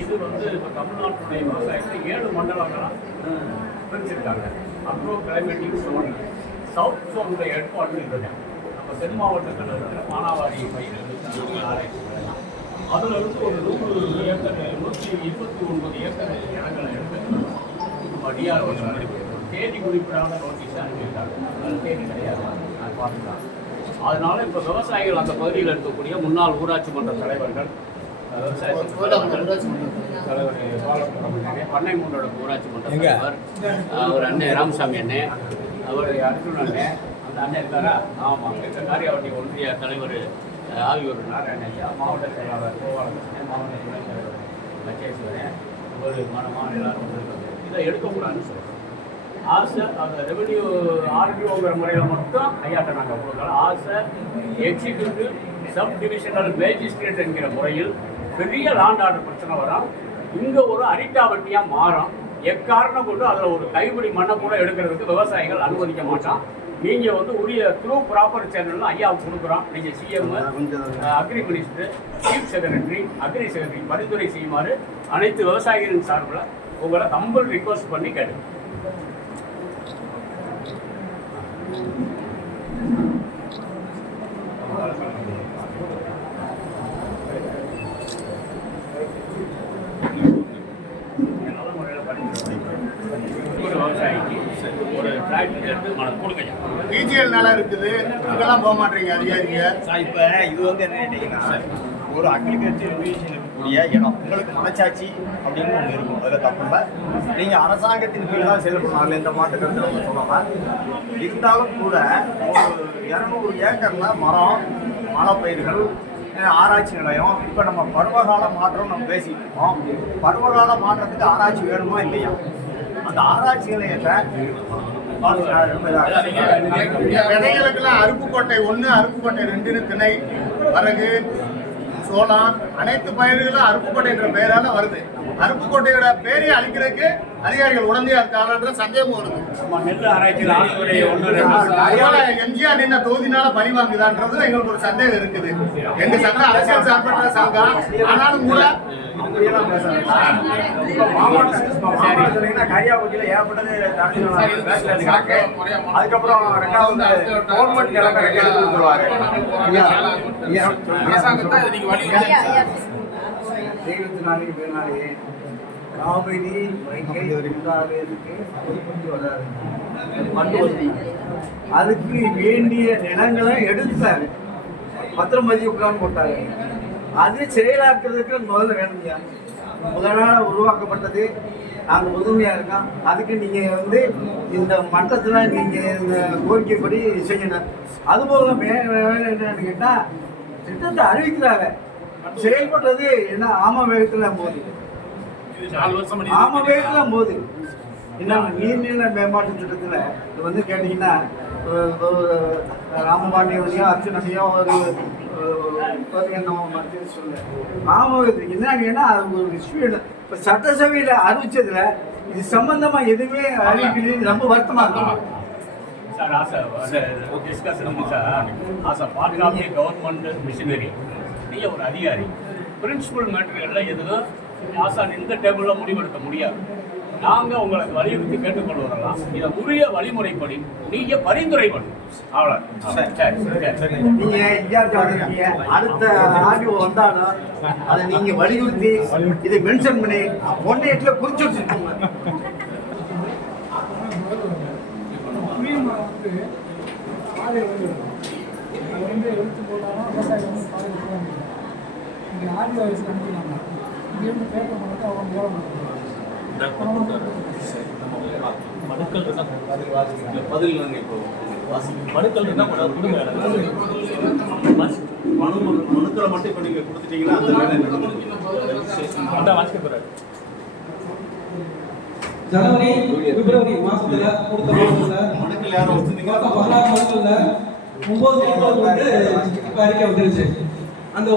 இது வந்து இப்போ தமிழ்நாட்டுடைய விவசாயத்தை 7 மண்டலங்களாக பிரிச்சிருக்காங்க. அக்ரோ கிளைமேட்டிக் ஜோன், சவுத் ஜோனுடைய ஹெட்குவார்டர் இருக்குது. நம்ம தென் மாவட்டத்தில் இருக்கிற மானாவாரி பயிர்கள் ஆராய்ச்சி பண்ணலாம். அதில் இருந்து ஒரு 100 ஏக்கர் 129 ஏக்கர் இடங்களை எடுத்து டிஆர்ஓ தேதி குறிப்பிடாத நோட்டீஸ் அனுப்பியிருக்காங்க. அது தேதி கிடையாது, அது பார்த்துக்கலாம். அதனால இப்போ விவசாயிகள் அந்த பகுதியில் இருக்கக்கூடிய முன்னாள் ஊராட்சி மன்ற தலைவர்கள், விவசாய தலைவர் பண்ணை மூன்றோட ஊராட்சி மன்ற தலைவர் அவர் அண்ணன் ராமசாமி அண்ணன், அவர் அர்ஜுன் அண்ணன், அந்த அண்ணன் இருக்காரா? ஆமாம். காரியாவட்டி ஒன்றிய தலைவர் ஆகியோர் நாராயணையா, மாவட்ட செயலாளர் கோபாலகிருஷ்ணன், மாவட்ட துணைத் தலைவர் லட்சேஸ்வரன், ஒரு மனமான எல்லாரும் வந்திருக்காங்க. இதை எடுக்கக்கூடாதுன்னு சொல்கிறோம். ஆசை அந்த ரெவென்யூ ஆர்டிஓங்கிற முறையில் மட்டும் ஐயாட்ட நாங்கள் கொடுக்கலாம். ஆசை எக்ஸிக்யூட்டிவ் சப் டிவிஷனல் மேஜிஸ்ட்ரேட் என்கிற முறையில் பெரிய லாண்ட் ஆர்டர் பிரச்சனை வரும். இங்கே ஒரு அரிட்டா வட்டியாக மாறும். எக்காரணம் கொண்டு அதில் ஒரு கைப்பிடி மண்ணை கூட எடுக்கிறதுக்கு விவசாயிகள் அனுமதிக்க மாட்டோம். நீங்கள் வந்து உரிய த்ரூ ப்ராப்பர் சேனலில் ஐயாவுக்கு கொடுக்குறோம். நீங்கள் CM, agri minister, chief secretary, agri secretary பரிந்துரை செய்யுமாறு அனைத்து விவசாயிகளின் சார்பில் உங்களை கம்பல் ரிக்வஸ்ட் பண்ணி கேட்டு ஒரு டிராக்டர் எடுத்து கொடுங்க. டிஜிஎல் நல்லா இருக்குது, இதெல்லாம் போக மாட்டேங்க அதிகாரிங்க. இப்போ இது வந்து என்ன கேட்டீங்கன்னா, ஒரு அக்ரிகல்ச்சர் யூனிவர்சிட்டி இருக்கக்கூடிய இடம் உங்களுக்கு மனச்சாட்சி அப்படின்னு ஒன்று இருக்கும். அதில் தப்பு நீங்கள் அரசாங்கத்தின் கீழ் தான் செயல்படணும். அதில் எந்த மாட்டுக்கிறது நம்ம சொல்லலாம். இருந்தாலும் கூட ஒரு 200 ஏக்கரில் மரம், மலைப்பயிர்கள், ஆராய்ச்சி நிலையம். இப்போ நம்ம பருவகால மாற்றம் நம்ம பேசிகிட்டு இருக்கோம். பருவகால மாற்றத்துக்கு ஆராய்ச்சி வேணுமா இல்லையா? அந்த ஆராய்ச்சி நிலையத்தை விதைகளுக்கெல்லாம் அருப்புக்கோட்டை 1, அருப்புக்கோட்டை 2 திணை, வரகு, சோளம் அனைத்து பயிர்களும் அருப்புக்கோட்டை என்ற பெயரால வருது. அருப்புக்கோட்டையோட பேரை அழிக்கிறதுக்கு அதிகாரிகள் உடனடியாக இருக்காங்கன்ற சந்தேகம் வருது. எம்ஜிஆர் நின்ன தொகுதினால பழி வாங்குதான்றது எங்களுக்கு ஒரு சந்தேகம் இருக்குது. எங்க சங்கம் அரசியல் சார்பற்ற சங்கம், ஆனாலும் கூட அதுக்கப்புறம் 2வது கவர்மெண்ட் காவிரி அதுக்கு வேண்டிய நிலங்களை எடுத்தாரு, பத்திரமதிப்புலான்னு போட்டாரு. அது செயலாக்குறதுக்கு முதல்ல வேணுங்கய்யா. முதலாக உருவாக்கப்பட்டது நாங்கள் உதவியாக இருக்கோம். அதுக்கு நீங்கள் வந்து இந்த மட்டத்தில் நீங்கள் இந்த கோரிக்கைப்படி செய்யணும். அதுபோக என்னன்னு கேட்டால் திட்டத்தை அறிவிக்கிறாங்க, செயல்படுறது என்ன ஆம வேகத்தில் போகுது. ஆம வேகத்தில் போகுது. என்ன நீர்நிலை மேம்பாட்டு திட்டத்தில் இது வந்து கேட்டிங்கன்னா ராமபாண்டியனையோ அர்ச்சனையோ ஒரு சொல்ல ஆம என்னன்னா அது ஒரு விஷயம். இப்போ சட்டசபையில் அறிவிச்சதுல இது சம்பந்தமா எதுவுமே அறிவிக்கிறது ரொம்ப வருத்தமா இருக்கும். சார் கவர்மெண்ட் மிஷினரி, நீங்கள் ஒரு அதிகாரி, பிரின்சிபல் மேட்டர்கள்லாம் எதுவும் ஆசான் இந்த டேபிளில் முடிவெடுக்க முடியாது. நாங்கள் உங்களுக்கு வலியுறுத்தி கேட்டுக்கொள்வதெல்லாம் இதை உரிய வழிமுறைப்படி நீங்கள் பரிந்துரை பண்ணுங்க. அவ்வளோ அடுத்த ஆடியோ வந்தாலும் அதை நீங்கள் வலியுறுத்தி இதை மென்ஷன் பண்ணி 1-8 குறிச்சு வச்சுருக்கோங்க. எழுத்து போட்டாலும் விவசாயம் வந்து பாதுகாப்பு இங்கே ஆடியோ வயசு அனுப்பினாங்க. இங்கேருந்து பேப்பர் பண்ணுறது அவங்க மூலம் மனுக்கள் இருந்தால் பதில் இப்போ மனுக்கள் இருந்தால் கொடுங்க. மனுக்களை மட்டும் இப்போ நீங்கள் கொடுத்துட்டீங்கன்னா அந்த வேலை அதான் வாசிக்க போகிறாரு. ஜனவரி பிப்ரவரி மாசத்துல கொடுத்த மனுக்கள் யாரும் வச்சுருந்தீங்க 16 மனுக்கள்ல 9 வந்து அறிக்கை வந்துருச்சு. அந்த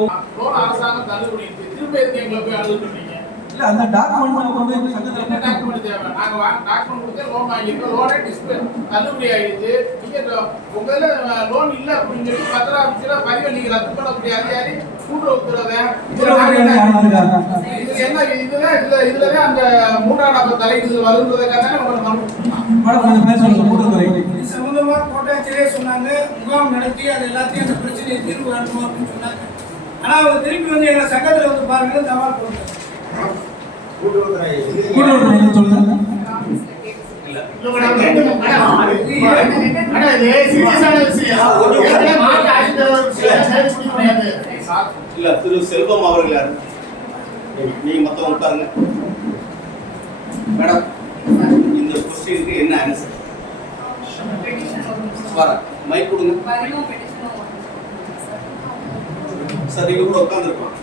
அரசாங்கம் தள்ளுபடி திரும்ப எங்களை போய் அழுதுட்டீங்க. இல்ல அந்த டாக்குமெண்ட் வந்து சங்கத்துல என்ன டாக்குமெண்ட் தேவை? நாங்க டாக்குமெண்ட் கொடுத்து லோன் வாங்கிருக்கோம். லோனே டிஸ்பிளே தள்ளுபடி ஆயிடுச்சு. நீங்க உங்கள லோன் இல்ல அப்படின்னு சொல்லி பத்திர ஆபீஸ்ல பதிவு நீங்க ரத்து பண்ணக்கூடிய அதிகாரி கூட்டுறவுத்துறை. இது என்ன இதுலவே அந்த மூன்றாம் நபர் தலையீடு வருவதற்காக தானே இது சம்பந்தமா கோட்டாட்சியரே சொன்னாங்க, முகாம் நடத்தி அது எல்லாத்தையும் அந்த பிரச்சனையை தீர்வு காணுமா அப்படின்னு சொன்னாங்க. ஆனா அவங்க திருப்பி வந்து எங்களை சங்கத்துல வந்து பாருங்க சவால் போட்டாங்க. இல்ல திரு செல்வம் அவர்கள் யாரு? நீங்க மொத்தம் உட்காருங்க. மேடம், இந்த கொஸ்டினுக்கு என்ன ஆன்சர்? மைக் கொடுங்க சார். நீங்க கூட உட்கார்ந்துருக்கோம்.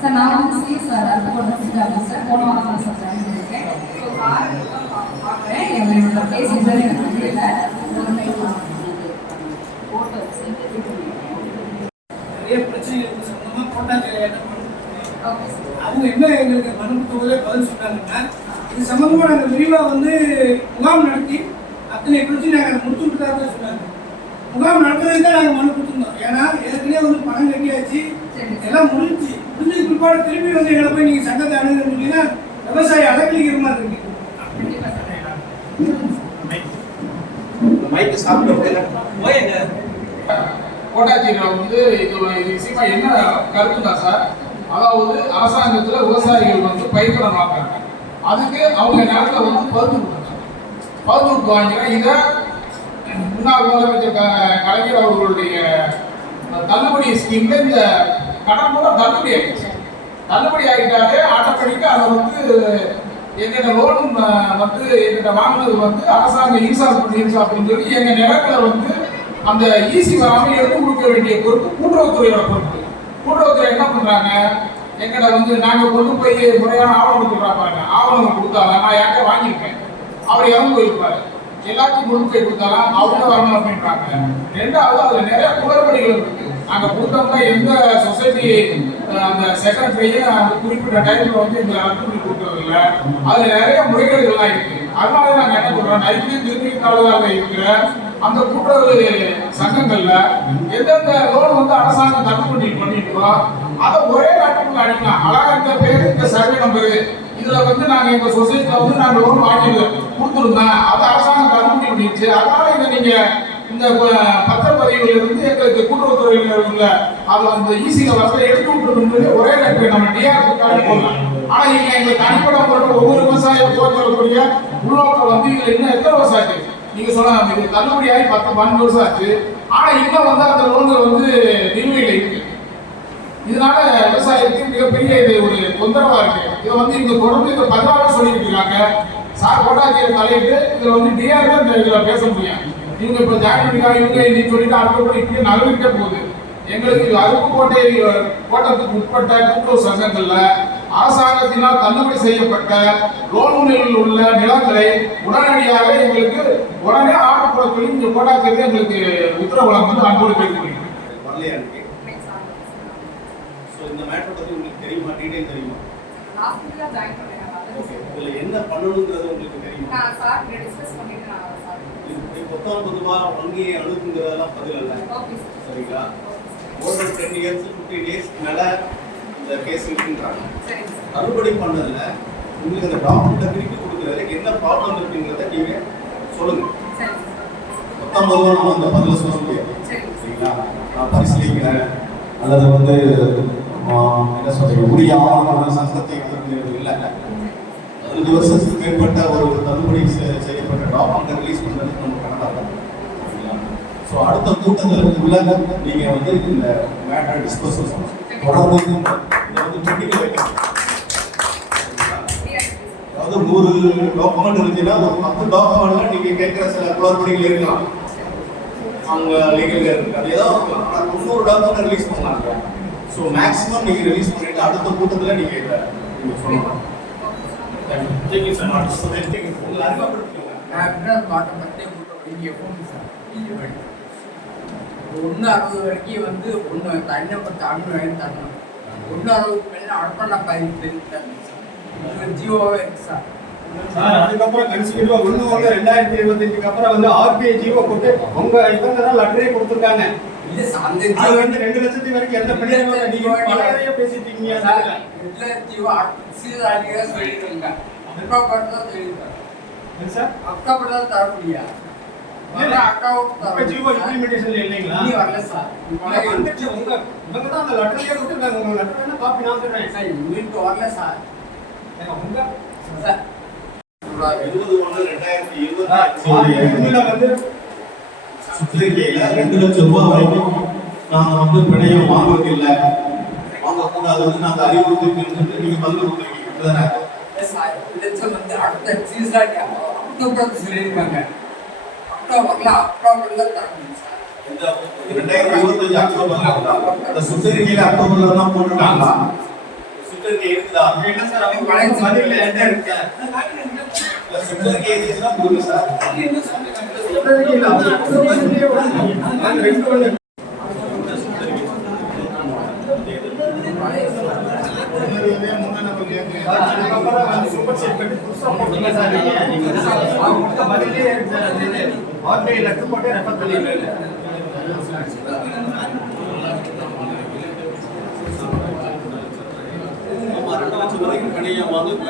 சார் நான் வந்து சிஎஸ் சார் அது சார் போன வாரம் சார் ஜாயின் பண்ணியிருக்கேன். ஸோ சார் பார்க்குறேன் என்னோட பேசி சார் எனக்கு தெரியல. நிறைய பிரச்சனைகளுக்கு சம்பந்தமா கோட்டாட்சியர் அவங்க என்ன எங்களுக்கு மனு தொகுதியிலே பதில் சொன்னாங்கன்னா, இது சம்பந்தமா நாங்கள் விரிவாக வந்து முகாம் நடத்தி அத்தனை பிரச்சனை நாங்கள் முடிச்சு விட்டுதான் சொன்னாங்க. முகாம் நடத்துறதுக்கு தான் நாங்கள் மனு கொடுத்துருந்தோம். ஏன்னா ஏற்கனவே வந்து பணம் கட்டியாச்சு, எல்லாம் முடிஞ்சதுக்கு பிற்பாடு திருப்பி வந்து எங்களை போய் நீங்கள் சங்கத்தை அணுகுறீங்கன்னா விவசாயி அடக்கலிக்கிற மாதிரி இருக்கு. மைக் சாப்பிட்டு கோட்டாட்சியர் வந்து இது விஷயமா என்ன கருத்துனா சார், அதாவது அரசாங்கத்துல விவசாயிகள் வந்து பயிர்க்கடன் வாங்குறாங்க, அதுக்கு அவங்க நேரத்தில் வந்து பகுத்து வாங்கினா இதை முன்னாள் முதலமைச்சர் கலைஞர் அவர்களுடைய தள்ளுபடி ஸ்கீம்ல இந்த கடன் கூட தள்ளுபடி ஆகிடுச்சு. தள்ளுபடி ஆகிட்டாலே ஆட்டோமேட்டிக்கா அதை வந்து எங்கிட்ட லோன் வந்து எங்கிட்ட வாங்கினது வந்து அரசாங்கம் ஈசால் பண்ணிருச்சு அப்படின்னு சொல்லி எங்க நிலங்களை வந்து அந்த ஈசி வராமல் எடுத்து கொடுக்க வேண்டிய பொறுப்பு கூட்டுறவுத்துறையோட பொறுப்பு. கூட்டுறவுத்துறை என்ன பண்றாங்க, எங்கிட்ட வந்து நாங்க கொண்டு போய் முறையான ஆவணம் கொடுக்குறாங்க, ஆவணங்கள் கொடுத்தாங்க, நான் யார்கிட்ட வாங்கியிருக்கேன், அவர் இறந்து போயிருப்பாரு, எல்லாத்தையும் கொண்டு போய் கொடுத்தாலும் அவங்க வரணும் அப்படின்றாங்க. ரெண்டாவது அதுல நிறைய குளறுபடிகள் இருக்கு. நாங்க கொடுத்தோம்னா எந்த சொசைட்டி அந்த செக்ரட்டரியும் அந்த குறிப்பிட்ட டைம்ல வந்து எங்களை ரத்து பண்ணி கொடுக்கறது இல்லை. அதுல நிறைய முறைகேடுகள்லாம் இருக்கு. அதனால நாங்க என்ன பண்றோம், திருப்பி தாலுகாவில் இருக்கிற அந்த கூட்டுறவு சங்கங்கள்ல எந்தெந்த லோன் வந்து அரசாங்கம் தள்ளுபடி பண்ணிருக்கோம் அதை ஒரே நாட்டுக்குள்ள அடிக்கலாம். அழகா இந்த பேரு இந்த சர்வே நம்பரு இதுல வந்து நாங்க எங்க சொசைட்டில வந்து நாங்க லோன் வாங்கி கொடுத்துருந்தோம், அதை அரசாங்கம் தள்ளுபடி பண்ணிடுச்சு. அதனால இதை நீங்க இந்த பத்திரப்பதிவுல இருந்து எங்களுக்கு கூட்டுறவுத்துறையில உள்ள அது அந்த ஈஸியில வரல எடுத்து விட்டுருந்தது ஒரே நேரத்தில் நம்ம டிஆர்பி போடலாம். ஆனா இங்க எங்களுக்கு தனிப்பட்ட முறையில் ஒவ்வொரு விவசாயம் போற்றக்கூடிய உள்நோக்கம் வந்து இதுல இன்னும் எத்தனை வருஷம் ஆச்சு நீங்க சொல்லலாம். இது தள்ளுபடியாகி 10-12 வருஷம் ஆச்சு. ஆனா இன்னும் வந்து அந்த லோன்கள் வந்து நிலுவையில் இருக்கு. இதனால விவசாயத்துக்கு மிகப்பெரிய இது ஒரு தொந்தரவா இருக்கு. இதை வந்து இங்க தொடர்ந்து இந்த 16 சொல்லிட்டு இருக்காங்க. சார் கோட்டாட்சியர் தலையிட்டு இதுல வந்து டிஆர் தான் இதுல பேச முடியும். இவங்க இப்ப ஜாயின் பண்ணிக்காங்க, இவங்க நீ சொல்லிட்டு அடுத்தபடி இப்படியே நகர்கிட்டே போகுது. எங்களுக்கு அருப்புக்கோட்டை கோட்டத்துக்கு உட்பட்ட கூட்டுறவு சங்கங்கள்ல அரசாங்கத்தினால் தள்ளுபடி செய்யப்பட்ட லோன்களில் உள்ள நிலங்களை உடனடியாக எங்களுக்கு உடனே ஆர்டர் சொல்லி இந்த கோட்டாட்சியர் எங்களுக்கு உத்தரவு வழங்க அன்போடு கேட்டுக்கொள்கிறேன். இந்த மேட்டர் பத்தி உங்களுக்கு தெரியுமா? டீடைல் தெரியுமா? ஹாஸ்பிடல்ல ஜாயின் பண்ணேன். ஓகே, இதுல என்ன பண்ணணும்ன்றது உங்களுக்கு தெரியுமா? நான் சார் டிஸ்கஸ் பண்ணிட்டேன். சார் இது பொதுவா வங்கி அணுகுங்கிறதெல்லாம் பதில் இல்லை. ஓகே சரிங்களா? ஓவர் 10 years 50 days மேல இந்த கேஸ் இருக்குன்றாங்க. சரி தள்ளுபடி பண்ணதுல உங்களுக்கு அந்த டாக்குமெண்ட்டை திருப்பி கொடுக்குறதுல என்ன ப்ராப்ளம் இருக்குங்கிறத நீங்க சொல்லுங்க. சரி பொதுவா நம்ம அந்த பதில சொல்ல முடியாது. சரிங்களா? நான் பரிசீலிக்கிறேன் அல்லது வந்து என்ன சொல்றீங்க உரிய ஆவணங்கள் சங்கத்தை இல்லை 15 வருஷத்துக்கு மேற்பட்ட ஒரு தள்ளுபடி செய்யப்பட்ட டாக்குமெண்ட் ரிலீஸ் பண்ணுறதுக்கு நம்ம கணக்காக. ஸோ அடுத்த கூட்டங்களுக்குள்ள நீங்க வந்து இந்த மேட்டர் டிஸ்கஸ் பண்ணணும். தொடர்ந்து இதை வந்து பெண்டிங் வைக்கணும். அதாவது 100 டாக்குமெண்ட் இருந்துச்சுன்னா ஒரு 10 டாக்குமெண்ட்ல நீங்க கேட்கிற சில குளறுபடிகள் இருக்கலாம். அவங்க லீகல் இருக்கு, அது ஏதாவது இருக்கலாம். ஆனால் 300 டாக்குமெண்ட் ரிலீஸ் பண்ணாங்க. ஸோ மேக்ஸிமம் நீங்க ரிலீஸ் பண்ணிட்டு அடுத்த கூட்டத்தில் நீங்க இதை நீங்க சொல்லணும். Thank you sir. உங்களை அறிமுகப்படுத்திக்கோங்க. ஒன்று 60 வரைக்கும் வந்து ஒன்று தனிப்பட்ட அனுமதி தரணும். 160 மேலே அடுத்த பதிவு ஜியோவே இருக்கு சார். அதுக்கப்புறம் கன்சியூமர் 1/1/2025 அப்புறம் வந்து ஆர்பிஐ ஜியோ போட்டு உங்க இவங்க தான் லெட்டரே கொடுத்துருக்காங்க. இல்ல சார், அந்த அது ஜியோ வந்து 2 லட்சத்து வரைக்கும் எந்த பிரச்சனையும் நீங்க பழையதையே பேசிட்டு இருக்கீங்க. சார், 2 ஜியோ சீதாரியா சொல்லிருக்காங்க. அக்டோபர் தான் சொல்லிருக்காங்க. என்ன சார்? அக்டோபர் தான் தர முடியா? இல்ல, அக்டோபர் தர இப்ப ஜியோ இம்ப்ளிமெண்டேஷன்ல இல்லைங்களா? நீ வரல சார். அது வந்துச்சு. இவங்க தான் அந்த லெட்டர்லயே கொடுத்துருக்காங்க. உங்க லெட்டர் என்ன காப்பி நான் சொல்றேன். சார், உங்களுக்கு வரல சார். உங்க சார் 20/1/2020 வந்து சுற்றறிக்கையில 2 லட்சம் ரூபாய் வரைக்கும் நாங்க வந்து பிணையம் வாங்குறது இல்ல, வாங்கக்கூடாது வந்து நாங்க அறிவுறுத்திருக்கோம். நீங்க பதில் கொடுத்துருக்கீங்க. சார், 2 லட்சம் வந்து அடுத்த சீசாரி அக்டோபர் சொல்லிருக்காங்க. அக்டோபர்ல தர முடியும் சார். இந்த 2025 அக்டோபர்ல அந்த சுற்றறிக்கையில அக்டோபர்ல தான் போட்டுட்டாங்களா? சுற்றறிக்கை இருக்குதா? என்ன சார் அவங்க பழைய பதில்ல என்ன இருக்கு? சுற்றறிக்கை இருக்குன்னா கொடுங்க சார். சுற்றறிக்கையில பதிலே வந்து நாங்க 2 வந்து அதுக்கப்புறம் வந்து சூப்பர் செட் பண்ணி புதுசா போட்டுங்க சார். நீங்க அவங்க கொடுத்த பதிலே இருக்கு சார். அது ஆர்பிஐ லெட்டர் போட்டு ரெஃபர் பண்ணிருக்காங்க.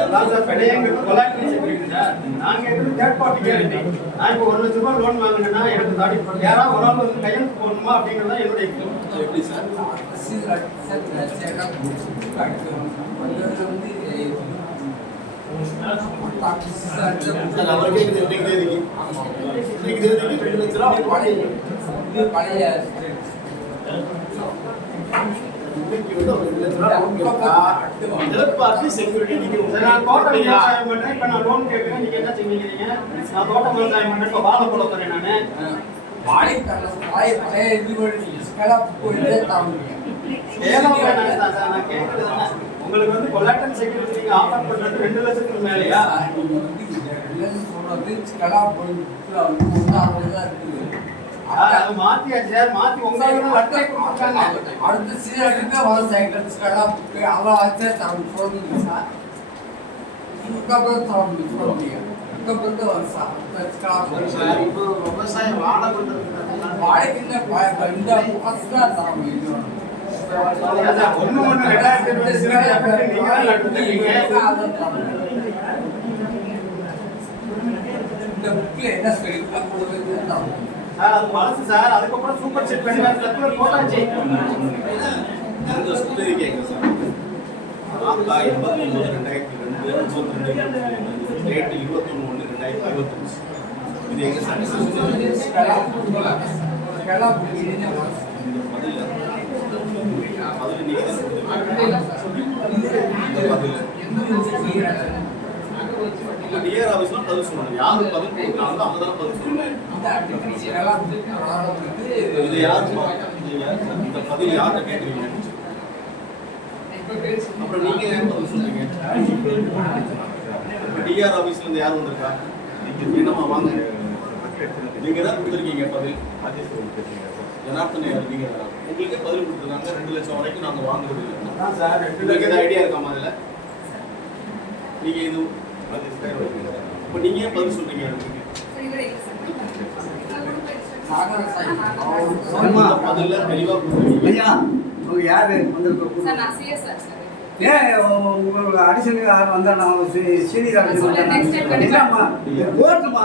அதான் சார் பிணையங்கிறது கொலாட்டரி செக்யூரிட்டி சார். நாங்க எதுவும் தேர்ட் பார்ட்டி கேரண்டி. நான் இப்போ 1 லட்சம் ரூபாய் லோன் வாங்கினேன்னா எனக்கு தாடி யாராவது ஒரு ஆள் வந்து கையெழுத்து போடணுமா அப்படிங்கிறது என்னுடைய எப்படி சார்? அவர் கேட்குது இன்னைக்கு தேதிக்கு 2 லட்சம் ரூபாய் பழைய செக்யூரிட்டி நீங்க நான் தோட்டம் விவசாயம் பண்றேன். இப்ப நான் லோன் கேட்கிறேன். நீங்க என்ன செய்வீங்க? நான் தோட்டம் விவசாயம் பண்றேன். இப்ப வாழை போட போறேன் நானு. பழைய இது ஸ்கேலப் போயிட்டே தர முடியும். ஏலம் வேணாம் சார். நான் கேட்கறது என்ன, உங்களுக்கு வந்து கொலாட்டரல் செக்யூரிட்டி நீங்க ஆஃபர் பண்றது 2 லட்சத்துக்கு மேலயா? சொல்றது ஸ்கேலப் போயிட்டு ஒன்றாவதுதான் இருக்குது. அது மாத்தியாச்சு சார். மாத்தி உங்களுக்கு லெட்டர் கொடுத்தாங்க. அடுத்த சீரழிக்க விவசாயிகள் ஸ்கேலப் அவ்வளோ ஆச்சு சொல்லுங்க சார். இதுக்கப்புறம் சொல்ல முடியும். இதுக்கப்புறம் வருஷம் சார் இப்போ விவசாயம் வாழை பண்றதுக்கு வாழைக்கு இந்த காசு தான் தர முடியும். ஒண்ணு 2020 நீங்க தான் லெட்டர் தரீங்க. இந்த புக்ல என்ன சொல்லிருக்காங்க சார் அது மனசு சார். அதுக்கப்புறம் சூப்பர் செட் பண்ணி லெட்டர் போட்டாச்சு. இந்த சுற்றறிக்கைங்க சார் 4/89/2002 டேட் 21/1/2025. இது எங்க சார்? பதில் நீங்க தான் டிஆர் ஆபீஸ்ல பதில் சொல்லணும். யாரு பதில் கொடுக்குறாங்களோ அவங்க தான் பதில் சொல்லணும். இது யாரு இந்த பதில் யார்கிட்ட கேட்குறீங்க? அப்புறம் நீங்க ஏன் பதில் சொல்றீங்க? டிஆர் ஆபீஸ்ல இருந்து யார் வந்திருக்கா? என்னமா வாங்க, நீங்க தான் கொடுத்துருக்கீங்க பதில். ஜனார்த்தன் யார்? நீங்க உங்களுக்கே பதில் கொடுத்துருக்காங்க. 2 லட்சம் வரைக்கும் நாங்க வாங்குறது இல்லை சார். 2 லட்சம் ஐடியா இருக்காமா அதுல? நீங்க இது இப்போ நீங்க ஏன் பதில் சொல்றீங்க? பதில்ல தெளிவா கொடுத்துருக்கீங்க. ஐயா உங்க யாரு வந்திருக்க? சார் நான் சிஎஸ்ஆர் சார். ஏன் உங்களுக்கு அடிஷனல் யார் வந்தா நான் சீனியர் ஆஃபீஸர் இல்லம்மா கோர்ட்டுமா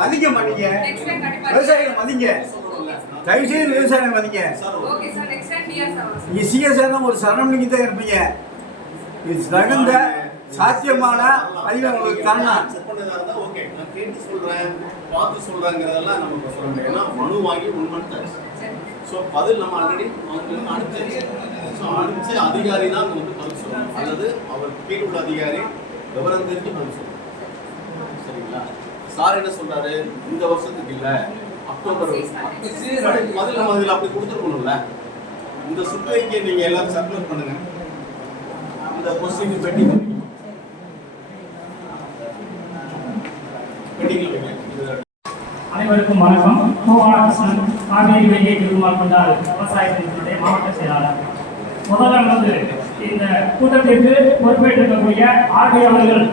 மதிக்கம்மா. நீங்க விவசாயிகள் மதிங்க, தயவு செய்து விவசாயம் மதிங்க. Okay sir next time TR sir. நீங்க சிஎஸ்ஆர் தான் ஒரு சரவணிக்கு தான் இருப்பீங்க. இது தகுந்த சாத்தியமான பதிவை உங்களுக்கு தரணும். செக் பண்ணதா இருந்தா ஓகே, நான் கேட்டு சொல்றேன் பார்த்து சொல்றேங்கிறதெல்லாம் நம்ம சொல்ல முடியும். ஏன்னா மனு வாங்கி 1 month ஆச்சு. ஸோ பதில் நம்ம ஆல்ரெடி அவங்களுக்கு அனுப்பிச்சு. ஸோ அனுப்பிச்ச அதிகாரி தான் அங்கே வந்து பதில் சொல்லணும், அல்லது அவர் கீழ் உள்ள அதிகாரி விவரம் தெரிஞ்சு பதில் சொல்லணும். சரிங்களா? சார் என்ன சொல்றாரு, இந்த வருஷத்துக்கு இல்லை அக்டோபர் பதில் நம்ம அதில் அப்படி கொடுத்துருக்கணும்ல. இந்த சுற்றறிக்கையை நீங்க எல்லாரும் சர்க்குலர் பண்ணுங்க. இந்த கொஸ்டின் பெண்டிங் அனைவருக்கும் வணக்கம். கோபாலகிருஷ்ணன், காவேரி வைகை திருமால் கொண்டால் விவசாயத்தினுடைய மாவட்ட செயலாளர். முதல்ல வந்து இந்த கூட்டத்திற்கு பொறுப்பேற்றிருக்கக்கூடிய ஆர்டி அவர்கள்,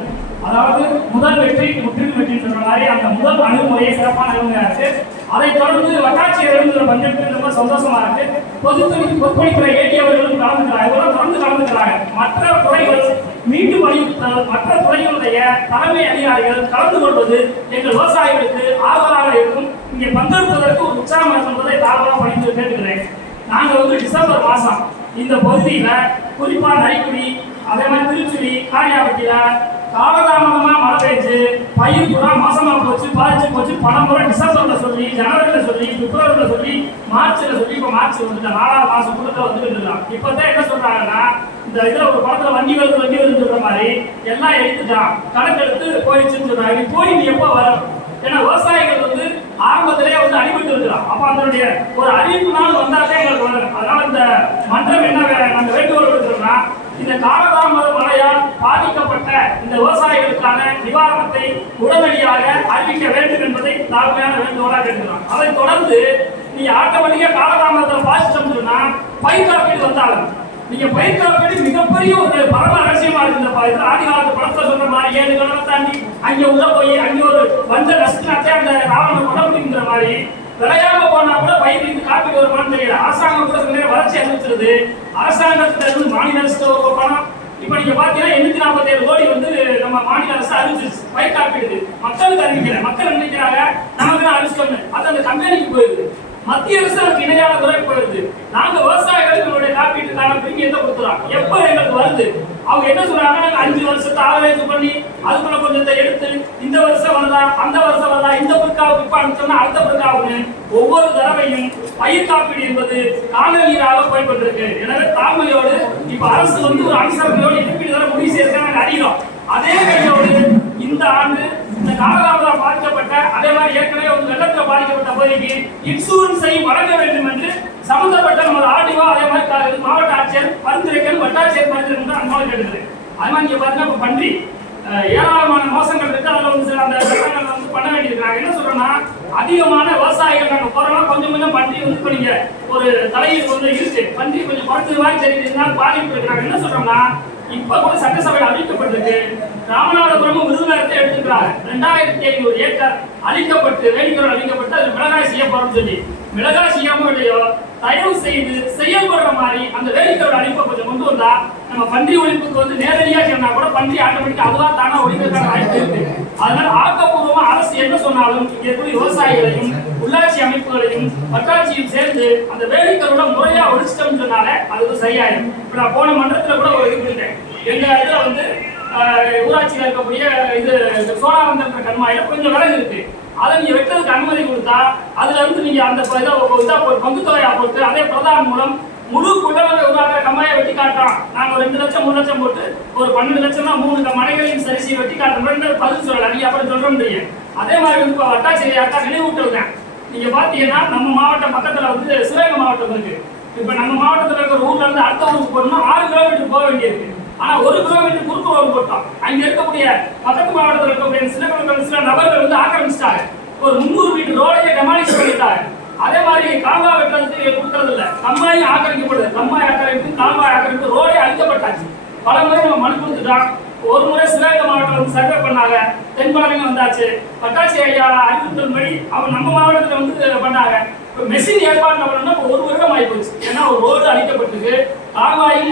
அதாவது முதல் வெற்றி முற்றிலும் வெற்றி சொல்ற மாதிரி அந்த முதல் அணுகுமுறையை சிறப்பான அணுகுமுறையாக இருக்கு. அதைத் தொடர்ந்து வட்டாட்சியர் பங்கேற்று ரொம்ப சந்தோஷமா இருக்கு. பொதுப்பணித்துறை ஏடி அவர்களும் கலந்துக்கிறாங்க, இவரெல்லாம் தொடர்ந்து கலந்துக்கிறாங்க. மற்ற துறைகள் மீண்டும் வலியுறுத்தல், மற்ற துறைகளுடைய தலைமை அதிகாரிகள் கலந்து கொள்வது எங்கள் விவசாயிகளுக்கு ஆதரவாக இருக்கும். இங்கே பங்கேற்பதற்கு ஒரு உற்சாகம் என்பதை தாராளமாக பணித்து கேட்டுக்கிறேன். நாங்கள் டிசம்பர் மாதம் இந்த பகுதியில் குறிப்பாக நரிக்குடி, அதே மாதிரி திருச்சுடி, காரியாபட்டியில் காலதாமதமாக மழை பெய்ஞ்சு பயிர் பூரா மோசமாக போச்சு, பாதிச்சு போச்சு. பணம் பூரா டிசம்பரில் சொல்லி, ஜனவரியில் சொல்லி, பிப்ரவரியில் சொல்லி, மார்ச்சில் சொல்லி, இப்போ மார்ச் வந்துட்டு 4ஆவது மாதம் கூட்டத்தில் வந்துட்டு இருக்கலாம். இப்போ தான் என்ன சொல்கிறாங்கன்னா, இந்த இதில் ஒரு படத்தில் வண்டி வருதுன்னு சொல்கிற மாதிரி எல்லாம் எடுத்துட்டான், கணக்கெடுத்து போயிடுச்சுன்னு சொல்கிறாங்க. போய் நீ எப்போ வரும்? ஏன்னா விவசாயிகள் ஆரம்பத்திலே அடிபட்டு இருக்கிறோம். அப்போ அதனுடைய ஒரு அறிவிப்பு நாள் வந்தாலே எங்களுக்கு வரும். அதனால இந்த மன்றம் என்ன நாங்கள் வேண்டுகோள் விடுக்கிறோம்னா, இந்த காலதாமத மழையால் பாதிக்கப்பட்ட இந்த விவசாயிகளுக்கான நிவாரணத்தை உடனடியாக அறிவிக்க வேண்டும் என்பதை தாழ்மையான வேண்டுகோளாக கேட்கிறோம். அதைத் தொடர்ந்து நீங்க ஆட்டோமேட்டிக்கா காலதாமதத்தில் பாதிச்சோம்னு சொன்னா பயிர் காப்பீடு வந்தாலும் நீங்க பயிர் காப்பீடு மிகப்பெரிய ஒரு பரம ரகசியமா இருக்கு. ஆதி காலத்து படத்தை சொல்ற மாதிரி 7 கடலை தாண்டி அங்க உள்ள போய் அங்க ஒரு வந்த நஷ்டத்தை அந்த ராவணன் கொட முடிங்கிற மாதிரி விளையாம போனா கூட பயிருக்கு காப்பீடு வருமானு தெரியல. அரசாங்கம் கூட சில வளர்ச்சி அறிவிச்சிருது. அரசாங்கத்துல இருந்து மாநில அரசு ஒரு பணம் இப்ப நீங்க பாத்தீங்கன்னா 847 கோடி நம்ம மாநில அரசு அறிவிச்சிருச்சு பயிர் காப்பீடு. மக்களுக்கு அறிவிக்கல. மக்கள் நினைக்கிறாங்க நமக்கு தான் அறிவிச்சோம்னு. அது அந்த கம்பெனிக்கு போயிருது. மத்திய அரசு அதுக்கு இணையான துறை போயிருது. நாங்க விவசாயிகளுடைய காப்பீட்டுக்கான பிரீமியத்தை கொடுத்துறோம். எப்ப எங்களுக்கு வருது அவங்க என்ன சொல்றாங்க, 5 வருஷத்தை ஆவரேஜ் பண்ணி அதுக்குள்ள கொஞ்சத்தை எடுத்து இந்த வருஷம் வருதா, அந்த வருஷம் வருதா, இந்த புற்காவுக்கு இப்ப அனுப்பிச்சோம்னா அடுத்த புற்காவுன்னு ஒவ்வொரு தடவையும் பயிர் காப்பீடு என்பது காணல் நீராக போய்கொண்டிருக்கு. எனவே தாழ்மையோடு இப்ப அரசு ஒரு அனுசரணையோடு இழப்பீடு தர முடிவு செய்ய நாங்கள் அறிகிறோம். அதே கையோடு இந்த ஆண்டு இந்த காலதாமதம் பாதிக்கப்பட்ட அதே மாதிரி ஏற்கனவே வெள்ளத்தில் பாதிக்கப்பட்ட பகுதிக்கு இன்சூரன்ஸை வழங்க வேண்டும் என்று சம்பந்தப்பட்ட நம்ம ஆர்டிஓ அதே மாதிரி மாவட்ட ஆட்சியர் பரிந்துரைகள் வட்டாட்சியர் பரிந்துரை அனுமதி கேட்டுது. அது மாதிரி நீங்க பாத்தீங்கன்னா இப்ப பன்றி ஏராளமான மோசங்கள் இருக்கு. அதுல அந்த சட்டங்கள் பண்ண வேண்டியிருக்காங்க. என்ன சொல்றோம்னா, அதிகமான விவசாயிகள் நாங்க போறோம்னா கொஞ்சம் பன்றி இப்ப நீங்க ஒரு தலையில் இருக்கு பன்றி கொஞ்சம் குறைஞ்சது மாதிரி தெரியுதுன்னா பாதிப்பு இருக்கிறாங்க. என்ன சொல்றோம்னா, இப்ப கூட சட்டசபையில் அறிவிக்கப்பட்டிருக்கு. ராமநாதபுரமும் விருதுநகரத்தை எடுத்துக்கிறாங்க. 2500 ஏக்கர் அழிக்கப்பட்டு வேடிக்கை அழிக்கப்பட்டு அது மிளகாய் செய்ய போறோம்னு சொல்லி மிளகாய் செய்யாம இல்லையோ தயவு செய்து செயல்படுற மாதிரி அந்த வேடிக்கையோட அழிப்பை கொஞ்சம் கொண்டு வந்தா நம்ம பன்றி ஒழிப்புக்கு நேரடியா சொன்னா கூட பன்றி ஆட்டோமேட்டிக்கா அதுவா தானா ஒழிக்கிறதுக்கான வாய்ப்பு இருக்கு. அதனால ஆக்கப்பூர்வமா அரசு என்ன சொன்னாலும் இங்க இருக்கிற விவசாயிகளையும் உள்ளாட்சி அமைப்புகளையும் வட்டாட்சியும் சேர்ந்து அந்த வேடிக்கையோட முறையா ஒழிச்சிட்டோம்னு சொன்னாலே அது சரியாயிடும். இப்ப நான் போன மன்றத்துல கூட ஒரு இது கொடுத்தேன். எங்க இதுல ஊராட்சியில் இருக்கக்கூடிய சோழாவந்தன்ற கண்மாயில கொஞ்சம் விலகு இருக்கு. அதை நீங்க வெட்டுறதுக்கு அனுமதி கொடுத்தா அதுல நீங்க அந்த பங்கு தொகையா போட்டு அதே பிரதான் மூலம் முழு குடலை உருவாக்குற கம்மாயை வெட்டி காட்டுறோம். நாங்க ஒரு 2 லட்சம் 3 லட்சம் போட்டு ஒரு 12 லட்சம்னா 3 மனைகளையும் சரிசி வெட்டி காட்டுறோம். பதில் சொல்லல, நீங்க அப்படி சொல்றோம். அதே மாதிரி வட்டாட்சியர் யாருக்கா நினைவூட்டல் நீங்க பாத்தீங்கன்னா நம்ம மாவட்டம் பக்கத்துல சிவகங்கை மாவட்டம் இருக்கு. இப்ப நம்ம மாவட்டத்தில் இருக்கிற ஊர்ல இருந்து அடுத்த ஊருக்கு போகணும்னா 6 கிலோமீட்டர் போக வேண்டியிருக்கு. ஆனா 1 கிலோமீட்டர் குறுக்கு ரோடு போட்டோம். அங்க இருக்கக்கூடிய பக்கத்து மாவட்டத்தில் இருக்கக்கூடிய சில நபர்கள் ஆக்கிரமிச்சிட்டாங்க. ஒரு 300 மீட்டர் ரோடையே டெமாலிஷ் பண்ணிட்டாங்க. அதே மாதிரி கால்வாய் வெட்டுறதுக்கு கொடுக்கறது இல்ல, கம்மாயும் ஆக்கிரமிக்கப்படுது. கம்மாய் ஆக்கிரமிப்பு, கால்வாய் ஆக்கிரமிப்பு, ரோடே அழிக்கப்பட்டாச்சு. பல முறை நம்ம மனு கொடுத்துட்டோம். ஒரு முறை சிவகங்கை மாவட்டம் சர்வே பண்ணாங்க, தென்பாளையம் வந்தாச்சு. வட்டாட்சி ஐயா அறிவுறுத்தல் படி அவங்க நம்ம மாவட்டத்தில் பண்ணாங்க. மெஷின் ஏற்பாடு பண்ணணும்னா 1 வருடம் ஆகி போச்சு. ஏன்னா ஒரு ரோடு அழிக்கப்பட்டிருக்கு, கால்வாயும்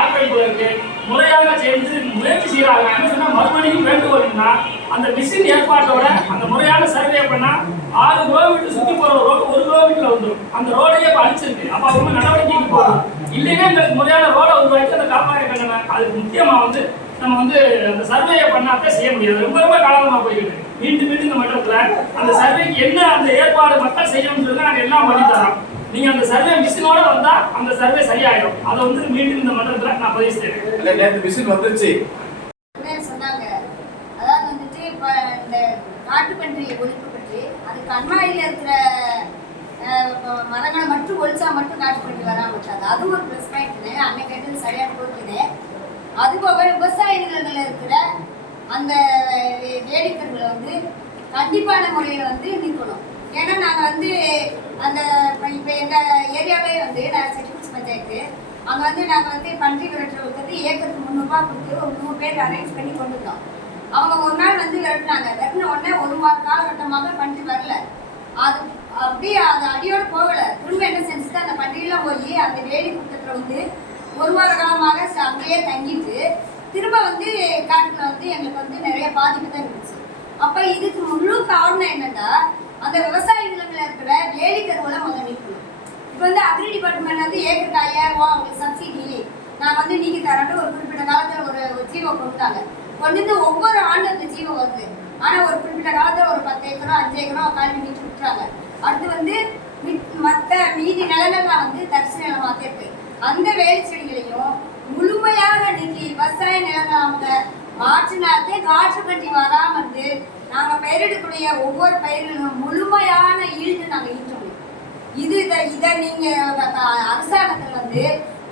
ஆக்கிரமிப்புல இருக்கு. முறையாக சேர்ந்து முயற்சி செய்யறாங்க. என்ன சொன்னா மறுபடியும் வேண்டுகோள்னா அந்த மிஷின் ஏற்பாட்டோட அந்த முறையான சர்வே பண்ணா 6 கிலோமீட்டர் சுத்தி போற ரோடு 1 கிலோமீட்டர்ல வந்துடும். அந்த ரோடையே அழிச்சிருக்கு. அப்ப அவங்க நடவடிக்கைக்கு போகும். இல்லைன்னா எங்களுக்கு முறையான ரோடை உருவாக்கி அந்த கால்வாயை கட்டணும். அதுக்கு முக்கியமா நம்ம அந்த சர்வேயை பண்ணாக்க செய்ய முடியாது. ரொம்ப காலமா போய்கிட்டு மீண்டும் இந்த மட்டத்துல அந்த சர்வேக்கு என்ன அந்த ஏற்பாடு மக்கள் செய்யணும்னு சொல்லி நாங்க எல்லாம் பண்ணி தரோம். நீங்க அந்த சர்வே மிஷினோட வந்தா அந்த சர்வே சரியாயிடும். அதை மீண்டும் இந்த மட்டத்துல நான் பதிவு செய்யறேன். நேத்து மிஷின் வந்துருச்சு சொன்னாங்க. அதாவது இப்ப இந்த காட்டுப்பன்றி ஒழிப்பு பற்றி அது கண்மாயில இருக்கிற மரங்களை மட்டும் ஒழிச்சா மட்டும் காட்டுப்பன்றி வராம இருக்காது. அது ஒரு ப்ளஸ் பாயிண்ட். அன்னைக்கு கேட்டது சரியான போக்குது. அதுபோக விவசாய நிலங்களில் இருக்கிற அந்த வேடிக்கைகளை கண்டிப்பான முறையில் நீக்கணும். ஏன்னா நாங்கள் அந்த இப்போ எங்கள் ஏரியாவிலே நான் செட்டில்ஸ் பஞ்சாயத்து அங்கே நாங்கள் பன்றி விரட்டுறதுக்கு ஏக்கருக்கு 300 ரூபா கொடுத்து ஒரு 100 பேர் அரேஞ்ச் பண்ணி கொண்டு வந்தோம். அவங்க ஒரு நாள் விரட்டினாங்க. விரட்டின உடனே 1 வார காலகட்டமாக பன்றி வரல. அப்படியே அது அடியோடு போகல. திரும்ப என்ன செஞ்சுட்டு அந்த பண்டிகையில போய் அந்த வேலி குட்டத்துல வந்து 1 வார காலமாக அங்கேயே தங்கிட்டு திரும்ப வந்து காட்டுல வந்து எங்களுக்கு வந்து நிறைய பாதிப்பு தான் இருந்துச்சு. அப்ப இதுக்கு முழு காரணம் என்னன்னா அந்த விவசாய நிலங்கள்ல இருக்கிற வேலி கருவலை முதல் நீக்கணும். இப்ப வந்து அக்ரி டிபார்ட்மெண்ட் வந்து ஏக்கருக்கு 5000 ரூபா அவங்களுக்கு சப்சிடி நான் வந்து நீக்கி தரேன்னு ஒரு குறிப்பிட்ட காலத்துல ஒரு ஜீவோ கொண்டுட்டாங்க. கொண்டு ஒவ்வொரு ஆண்டு அந்த ஜீவோ வருது. ஆனா ஒரு குறிப்பிட்ட காலத்துல ஒரு 10 ஏக்கரோ 5 ஏக்கரோ காலி நீக்கி விட்டுறாங்க. அடுத்து வந்து மற்ற மீதி நிலங்கள்லாம் வந்து தரிசு நிலமாக இருக்கு. அந்த வேலி செடிகளையும் முழுமையாக நீக்கி விவசாய நிலங்களாக மாற்றினாலே காற்று கட்டி வராம வந்து நாங்க பயிரிடக்கூடிய ஒவ்வொரு பயிர்களும் முழுமையான ஈல்டு நாங்க ஈட்ட முடியும். இதை நீங்க அரசாங்கத்தில் வந்து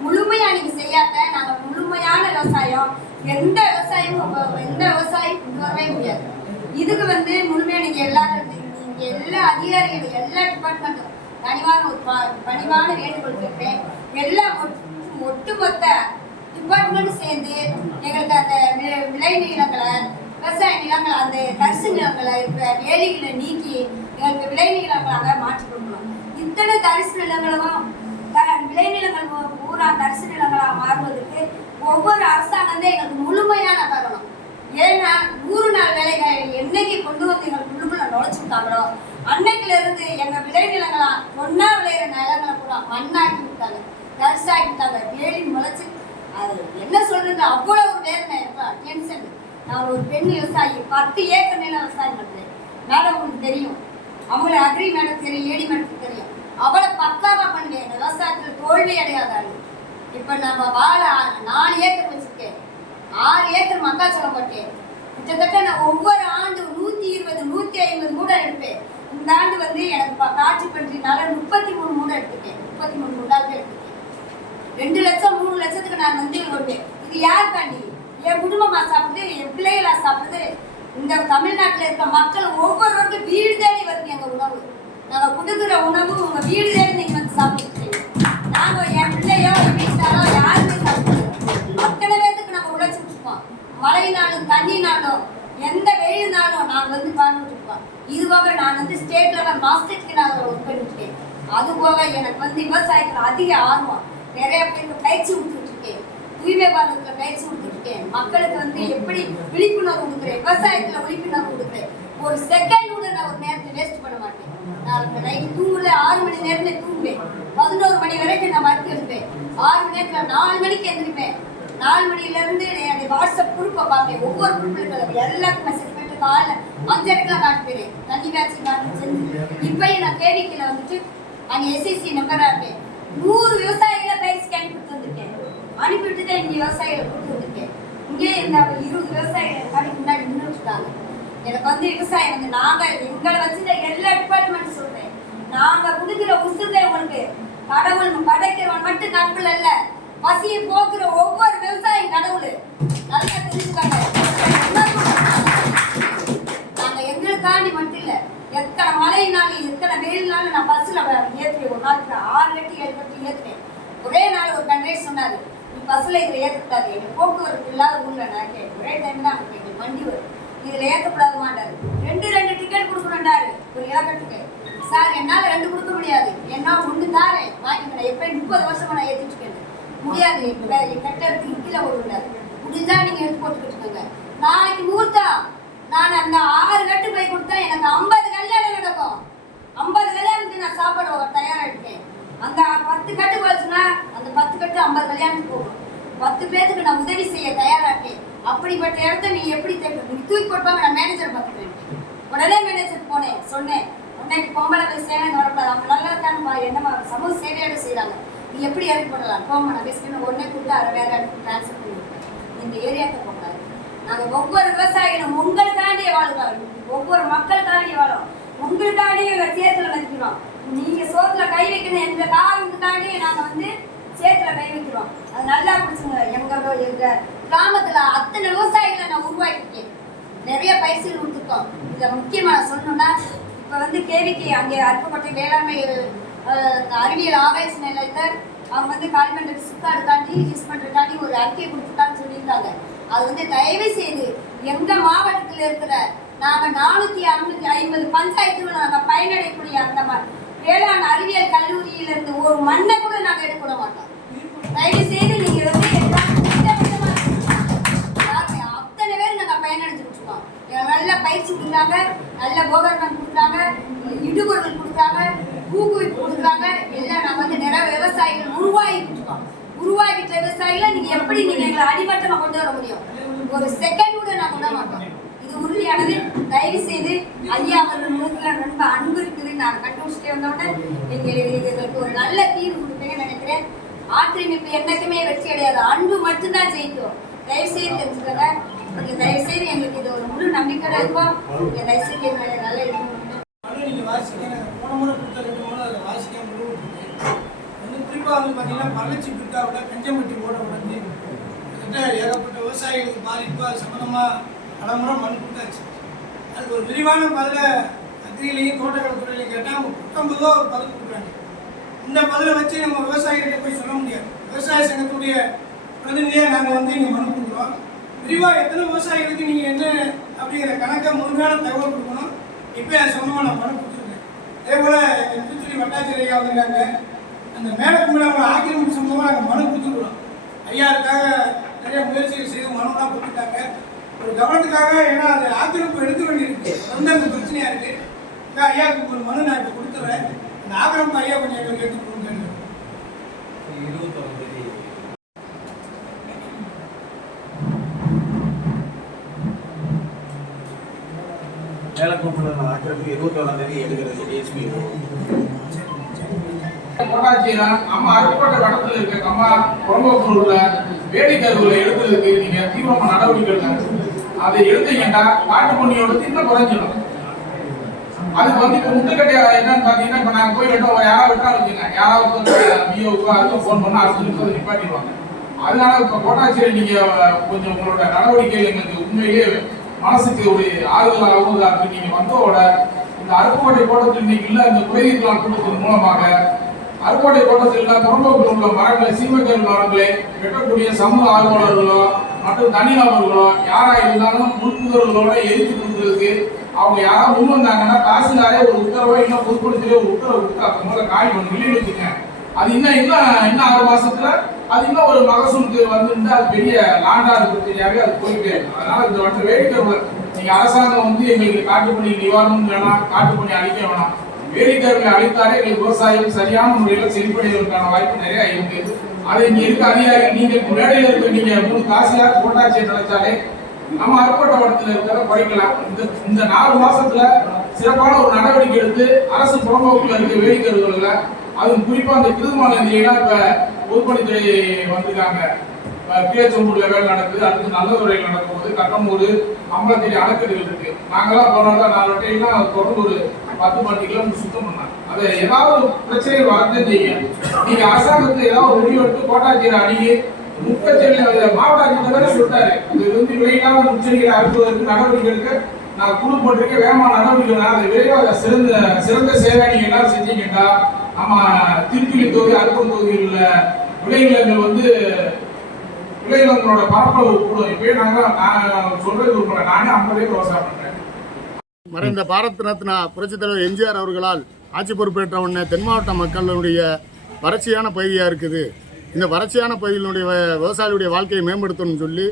முழுமையா நீங்க செய்யாத நாங்க முழுமையான விவசாயம் எந்த விவசாயமும் கொண்டு வரவே முடியாது. இதுக்கு வந்து முழுமையா நீங்க எல்லா அதிகாரிகளும் எல்லா டிபார்ட்மெண்ட்டும் பணிவான வேண்டுகோள் கேட்கிறேன். எல்லா ஒட்டுமொத்த டிபார்ட்மெண்ட் சேர்ந்து எங்களுக்கு அந்த விளை நிலங்களை விவசாய நிலங்கள் அந்த தரிசு நிலங்களை இருக்கிற வேலிகளை நீக்கி எங்களுக்கு விளை நிலங்களாக மாற்றி கொடுக்கணும். இத்தனை தரிசு நிலங்களும் விளைநிலங்கள் பூரா தரிசு நிலங்களாக மாறுவதற்கு ஒவ்வொரு அரசாங்கம் எங்களுக்கு முழுமையான காரணம். ஏன்னா 100 நாள் வேலைகள் என்னைக்கு கொண்டு வந்து எங்களுக்கு உள்ளுக்குள்ள நுழைச்சுட்டாங்களோ அன்னைக்குல இருந்து எங்க விளைநிலங்களா ஒன்னா விளையிற நிலங்களை கூட மண்ணாக்கி விட்டாங்க, தரிசாக்கி விட்டாங்க, வேலி முளைச்சு. அது என்ன சொல்றது, அவ்வளவு ஒரு வேதனை டென்ஷன். நான் ஒரு பெண் விவசாயி 10 ஏக்கர் நிலம் விவசாயம் பண்றேன். மேடம் உங்களுக்கு தெரியும், அவங்கள அக்ரி மேடம் தெரியும், ஏடி மேடத்துக்கு தெரியும். அவளை பக்காவா பண்ணுவேன். விவசாயத்துல தோல்வி அடையாதாள். இப்ப நம்ம வாழை 4 ஏக்கர் வச்சிருக்கேன், 6 ஏக்கர் மக்காச்சோளம் போட்டேன். கிட்டத்தட்ட நான் ஒவ்வொரு ஆண்டு 120 150 மூடை எடுப்பேன். இந்த ஆண்டு வந்து எனக்கு காட்சி பன்றினால 33 மூடை எடுத்துக்கேன். 33 மூடாவே எடுத்துக்கேன். 2 லட்சம் 3 லட்சத்துக்கு நான் வந்து கொடுப்பேன். இது யாருக்காண்டி? என் குடும்பமா சாப்பிடுது, என் பிள்ளைகளா சாப்பிடுது. இந்த தமிழ்நாட்டில் இருக்க மக்கள் ஒவ்வொருவருக்கும் வீடு தேடி வருது எங்க உணவு. நாங்க கொடுக்குற உணவு உங்க வீடு தேடி நீங்க வந்து சாப்பிட்டுருக்கீங்க. நாங்க என் பிள்ளையோ என் வீட்டாரோ யாருமே சாப்பிடுறோம். அத்தனை பேருக்கு நாங்க உழைச்சிட்டு இருக்கோம். மழைனாலும் தண்ணினாலும் எந்த வெயில்னாலும் நாங்க வந்து பார்த்துட்டு இருக்கோம். இது போக நான் வந்து ஸ்டேட் லெவல் மாஸ்டருக்கு நான் ஒர்க் பண்ணிருக்கேன். அது போக எனக்கு வந்து விவசாயத்துல அதிக ஆர்வம். நிறைய பேருக்கு பயிற்சி கொடுத்துட்டு இருக்கேன். தூய்மை பாரதத்துல பயிற்சி கொடுத்துட்டு இருக்கேன். மக்களுக்கு வந்து எப்படி விழிப்புணர்வு கொடுக்குறேன், விவசாயத்துல விழிப்புணர்வு கொடுக்குறேன். ஒரு செகண்ட் கூட நான் ஒரு நேரத்தை வேஸ்ட் பண்ண மாட்டேன். நான் நைட்டு தூங்குல 6 மணி நேரத்துல தூங்குவேன். 11 மணி வரைக்கும் நான் மருந்து எடுப்பேன். 6 மணி நேரத்துல 4 மணிக்கு எழுந்திருப்பேன். 4 மணில இருந்து என்னுடைய வாட்ஸ்அப் குரூப்பை பார்ப்பேன். ஒவ்வொரு குரூப்ல எல்லாருக்கும் மெசேஜ் பண்ணிட்டு காலைல 5:30 காட்டுப்பேன். தண்ணி வேக்சின் காட்டு செஞ்சு இப்பயும் நான் கேவிக்கில வந்துட்டு அங்கே SIC நம்பரா இருப்பேன். 100 விவசாயிகளை பயிற்சிக்கு அனுப்பிட்டு வந்திருக்கேன். அனுப்பிட்டு தான் இங்கே விவசாயிகளை கொடுத்து வந்திருக்கேன். இங்கே இந்த 20 விவசாயிகள் கடைக்கு முன்னாடி நின்றுட்டாங்க. எனக்கு வந்து விவசாயம் வந்து நாங்க எங்களை வச்சுட்ட எல்லா டிபார்ட்மெண்ட் சொல்றேன். நாங்க கொடுக்குற உசுரை உங்களுக்கு கடவுள் படைக்கிறவன் மட்டும் நட்புல இல்ல, பசியை போக்குற ஒவ்வொரு விவசாயம் கடவுள். நல்லா தெரிஞ்சுக்காங்க. நாங்க எங்களுக்காண்டி மட்டும் இல்ல, எத்தனை மழைனாலும் எத்தனை வெயில்னாலும் நான் பஸ்ல ஏற்றுவேன். ஒரு நாளுக்கு 6 கட்டி 7 கட்டி ஏற்றுவேன். ஒரே நாள் ஒரு கண்டக்டர் சொன்னாரு, நீ பஸ்ல இதில் ஏற்றக்கூடாது, எனக்கு போக்குவரத்து இல்லாத ஊர்ல நான் கேட்டேன். ஒரே டைம் தான் எங்களுக்கு வண்டி வரும், இதுல ஏற்றக்கூடாது மாட்டாரு. 2 டிக்கெட் கொடுக்கணும்டாரு ஒரு இலக்கட்டுக்கு. சார் என்னால 2 கொடுக்க முடியாது, என்ன 1 தாரேன் வாங்கிக்கிறேன். எப்பயும் 30 வருஷமா நான் ஏற்றிட்டு இருக்கேன். முடியாது, கட்டறதுக்கு கீழே விடாது. முடிஞ்சா நீங்க எடுத்து போட்டுக்கிட்டு இருக்கோங்க. நாளைக்கு முகூர்த்தம் நான் அந்த 6 கட்டு போய் கொடுத்தா எனக்கு 50 கல்யாணம் நடக்கும். 50 கல்யாணத்துக்கு நான் சாப்பாடு தயாரா இருக்கேன். அந்த 10 கட்டு போச்சுன்னா அந்த 10 கட்டு 50 கல்யாணத்துக்கு போகும். 10 பேருக்கு நான் உதவி செய்ய தயாரா இருக்கேன். அப்படிப்பட்ட இடத்த நீ எப்படி நீ தூக்கி போட்டுவாங்க. நான் மேனேஜர் பார்த்துக்கிறேன். உடனே மேனேஜர் போனேன், சொன்னேன், உன்னைக்கு பொம்பளை போய் சேவை வரக்கூடாது, அவங்க நல்லா இருக்கான்னு என்னமா சமூக சேவையோட செய்யறாங்க, நீ எப்படி இறக்கி போடலாம் போமா. நான் பேசிக்கணும் உடனே கொடுத்து அதை வேற இடத்துக்கு டிரான்ஸ்ஃபர் பண்ணிவிட்டேன். இந்த ஏரியாவுக்கு போகக்கூடாது. நாங்கள் ஒவ்வொரு விவசாயிகளும் உங்களுக்காண்டியே வாழ்கிறோம், ஒவ்வொரு மக்களுக்காண்டியே வாழும், உங்களுக்காண்டியே எங்கள் சேத்துல வைக்கிறோம். நீங்க சோத்துல கை வைக்கணும், எங்க காரணத்துக்காண்டியே நாங்கள் வந்து சேத்துல கை வைக்கிறோம். அது நல்லா பிடிச்சுங்க. எங்க கிராமத்துல அத்தனை விவசாயிகளை நான் உருவாக்கிருக்கேன். நிறைய பயிற்சிகள் கொடுத்துருக்கோம். இதை முக்கியமா சொல்லணும்னா, இப்ப வந்து கேவிக்கு அங்கே அருப்புக்கோட்டை வேளாண்மை அறிவியல் ஆராய்ச்சி நிலையத்தை அவங்க வந்து கால்மெண்ட் சுத்தாடுக்காண்டி யூஸ் பண்றதுக்காண்டி ஒரு அறிக்கையை கொடுத்துருக்கான்னு சொல்லியிருக்காங்க. அது வந்து தயவு செய்து எங்க மாவட்டத்தில் இருக்கிற நாங்கள் 450 பஞ்சாயத்துகள் நாங்கள் பயனடையக்கூடிய அந்த வேளாண் அறிவியல் கல்லூரியிலிருந்து ஒரு மண்ணை கூட நாங்கள் எடுக்க மாட்டோம். தயவு செய்து நீங்கள் வந்து அத்தனை பேர் நாங்கள் பயனடைஞ்சுட்டு இருக்கோம். நல்ல பயிற்சி கொடுக்குறாங்க, நல்ல கோகர்மெண்ட் கொடுக்குறாங்க, இடுபொருள் கொடுக்குறாங்க, ஊக்குவிப்பு கொடுக்குறாங்க. எல்லாம் நாங்கள் வந்து நிறைய விவசாயிகள் உருவாகிட்டு இருக்கோம். உருவாகிட்ட விவசாயிகளை நீங்கள் எப்படி நீங்கள் எங்களை அடிமட்டமாக கொண்டு வர முடியும்? ஒரு செகண்ட் கூட நான் விட மாட்டோம். இது உறுதியானது. தயவு செய்து ஐயா அவர்கள் முகத்தில் ரொம்ப அன்பு இருக்குது. நான் கண்டுபிடிச்சிட்டே வந்தோடனே எங்களுக்கு ஒரு நல்ல தீர்வு கொடுப்பீங்கன்னு நினைக்கிறேன். ஆக்கிரமிப்பு என்னைக்குமே வெற்றி அடையாது, அன்பு மட்டும்தான் ஜெயிக்கும். தயவு செய்து தெரிஞ்சுக்கோங்க. நீங்கள் தயவு செய்து எங்களுக்கு இது ஒரு முழு நம்பிக்கையோட இருக்கும். நீங்கள் தயவு செய்து நல்ல இருக்கும். நீங்கள் வாசிக்க போன முறை கொடுத்த 2 முறை அதை வாசிக்க முடிவு குறிப்பாக வந்து பார்த்தீங்கன்னா பள்ளச்சி பிற்காவோட கஞ்சம்பட்டி ஓட உடஞ்சி கிட்டத்தட்ட ஏகப்பட்ட விவசாயிகளுக்கு பாதிப்பு. அது சம்மந்தமாக பலமுறை மனு கொடுத்தாச்சு. அதுக்கு ஒரு விரிவான பதிலை அக்ரியிலையும் தோட்டக்கலைத்துறையிலையும் கேட்டால் அவங்க 19 ஒரு பதில் கொடுக்குறாங்க. இந்த பதிலை வச்சு நம்ம விவசாயிகிட்ட போய் சொல்ல முடியாது. விவசாய சங்கத்துடைய பிரதிநிதியாக நாங்கள் வந்து இங்கே மனு கொடுக்குறோம். விரிவாக எத்தனை விவசாயிகளுக்கு நீங்கள் என்ன அப்படிங்கிற கணக்கை முழுமையான தகவல் கொடுக்கணும். இப்போ என் சொந்தமாக நான் மனு கொடுத்துருக்கேன். அதே போல் திருச்சுடி வட்டாட்சியர் வந்திருக்காங்க. அந்த மேலக்குள்ள அவங்க ஆக்கிரமிப்பு சம்பந்தமாக நாங்கள் மனு கொடுத்துருக்குறோம். ஐயாவுக்காக நிறைய முயற்சிகள் செய்து மனுலாம் கொடுத்துட்டாங்க. ஒரு கவனத்துக்காக, ஏன்னா அந்த ஆக்கிரமிப்பு எடுக்க வேண்டியிருக்கு, வந்து அந்த பிரச்சனையாக இருக்குது. ஐயாவுக்கு ஒரு மனு நான் இப்போ கொடுத்துட்றேன். அந்த ஆக்கிரமிப்பு ஐயா கொஞ்சம் எங்களுக்கு எடுத்து கொடுங்க. மேலக்கும்பல ஆக்கிரமிப்பு 21ஆம் தேதி எடுக்கிறது டிஎஸ்பி. கோட்டாட்சியரா நம்ம அருப்புக்கோட்டை வட்டத்தில் இருக்க அம்மா புறம்போக்குள்ள வேடிக்கருவில் எடுக்கிறதுக்கு நீங்க தீவிரமா நடவடிக்கை எடுக்கணும். அதை எடுத்தீங்கன்னா காட்டு பண்ணியோட இன்னும் குறைஞ்சிடும். அதுக்கு வந்து இப்போ முட்டுக்கட்டையா என்னன்னு பாத்தீங்கன்னா, இப்ப நாங்க போய் விட்டோம், யாராவது விட்டா வச்சுங்க, யாராவது பிஓவுக்கு அதுக்கும் ஃபோன் பண்ணா அடுத்த நிமிஷம் நிப்பாட்டிடுவாங்க. அதனால இப்ப கோட்டாட்சியர் நீங்க கொஞ்சம் உங்களோட நடவடிக்கைகள் எங்களுக்கு உண்மையிலேயே மனசுக்கு ஒரு ஆறுதலாகவும் இருக்கு. நீங்க வந்தோட இந்த அருப்புக்கோட்டை கோட்டத்தில் இன்னைக்கு இல்ல இந்த குறைதீர்க்கலாம் கூட்டத்தின் மூலமாக அருப்புக்கோட்டை கோட்டத்தில் புறம்போக்கில் உள்ள மரங்களை, சீமக்கல் மரங்களை வெட்டக்கூடிய சமூக ஆர்வலர்களோ மற்றும் தனிநபர்களோ யாரா இருந்தாலும் முன்புதல்களோட எரித்து கொடுக்கறதுக்கு அவங்க யாராவது முன் வந்தாங்கன்னா தாசில்தாரே ஒரு உத்தரவை இன்னும் பொதுப்படுத்திலே ஒரு உத்தரவு கொடுத்தா முதல்ல காய் ஒன்று வெளியே வச்சுக்கேன். அது இன்னும் 6 மாசத்துல அது இன்னும் ஒரு மகசூலுக்கு வந்துருந்தா அது பெரிய லாண்டாடு பிரச்சனையாவே அது போயிட்டே இருக்கும். அதனால இந்த வட்ட வேடிக்கை நீங்க அரசாங்கம் வந்து எங்களுக்கு காட்டுப்பணி நிவாரணம் வேணாம், காட்டுப்பணி அழிக்க வேணாம், வேடிக்கைகளை அழித்தாலே எங்களுக்கு விவசாயம் சரியான முறையில் செழிப்படைவதற்கான வாய்ப்பு நிறைய இருக்கு. அதை இங்க இருக்க அதிகாரி நீங்க மேடையில் இருக்க நீங்க 3 தாசியார் கோட்டாட்சியர் நினைச்சாலே நம்ம அருப்புக்கோட்டை வட்டத்தில் இருக்கிறத குறைக்கலாம். இந்த 4 மாசத்துல சிறப்பான ஒரு நடவடிக்கை எடுத்து அரசு புறம்போக்குல இருக்க வேடிக்கைகள்ல அதுவும் குறிப்பா அந்த திருமாநிலையெல்லாம் இப்ப பொதுப்பணித்துறை வந்திருக்காங்க. கீழச்சம்பூர்ல வேலை நடக்குது, அடுத்து நல்லதுறையில் நடக்கும்போது கட்டமூர் அம்பலத்தடி அணைக்கட்டுகள் இருக்கு. நாங்கெல்லாம் போனோம்னா 4 வட்டையெல்லாம் தொடர்ந்து ஒரு 10-12 கிலோமீட்டர் சுத்தம் பண்ணாங்க. அதை ஏதாவது பிரச்சனை வரதான் செய்யும். நீங்க அரசாங்கத்தை ஏதாவது முடிவு எடுத்து கோட்டாட்சியர் அணுகி மாவட்ட ஆட்சியர் வேற சொல்லிட்டாரு, இது வந்து விலையில்லாத முச்செடிகளை அறுப்பதற்கு நடவடிக்கை எடுக்க நான் குழு போட்டிருக்கேன், வேகமா நடவடிக்கை அதை விரைவாக சிறந்த சேவை நீங்க எல்லாரும் செஞ்சீங்கன்னா நம்ம திருப்பதி தொகுதி அருப்பம் தொகுதியில் உள்ள விளைநிலங்கள் வந்து விளைநிலங்களோட பரப்பளவு கூடும். இப்பயே நான் சொல்றது உங்களை நானே 50 ஏக்கர் விவசாயம் பண்றேன். மறைந்த பாரத் ரத்னா புரட்சித் தலைவர் எம்ஜிஆர் அவர்களால் ஆட்சி பொறுப்பேற்ற உடனே தென் மாவட்ட மக்களுடைய வறட்சியான பகுதியாக இருக்குது. இந்த வறட்சியான பகுதியினுடைய விவசாயிகளுடைய வாழ்க்கையை மேம்படுத்தணும்னு சொல்லி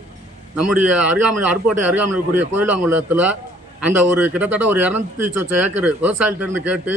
நம்முடைய அருப்புக்கோட்டை அருகாமையில் இருக்கக்கூடிய கோயிலாங்குளத்தில் அந்த ஒரு கிட்டத்தட்ட ஒரு 200 சொச்ச ஏக்கர் விவசாயிகிட்டேருந்து கேட்டு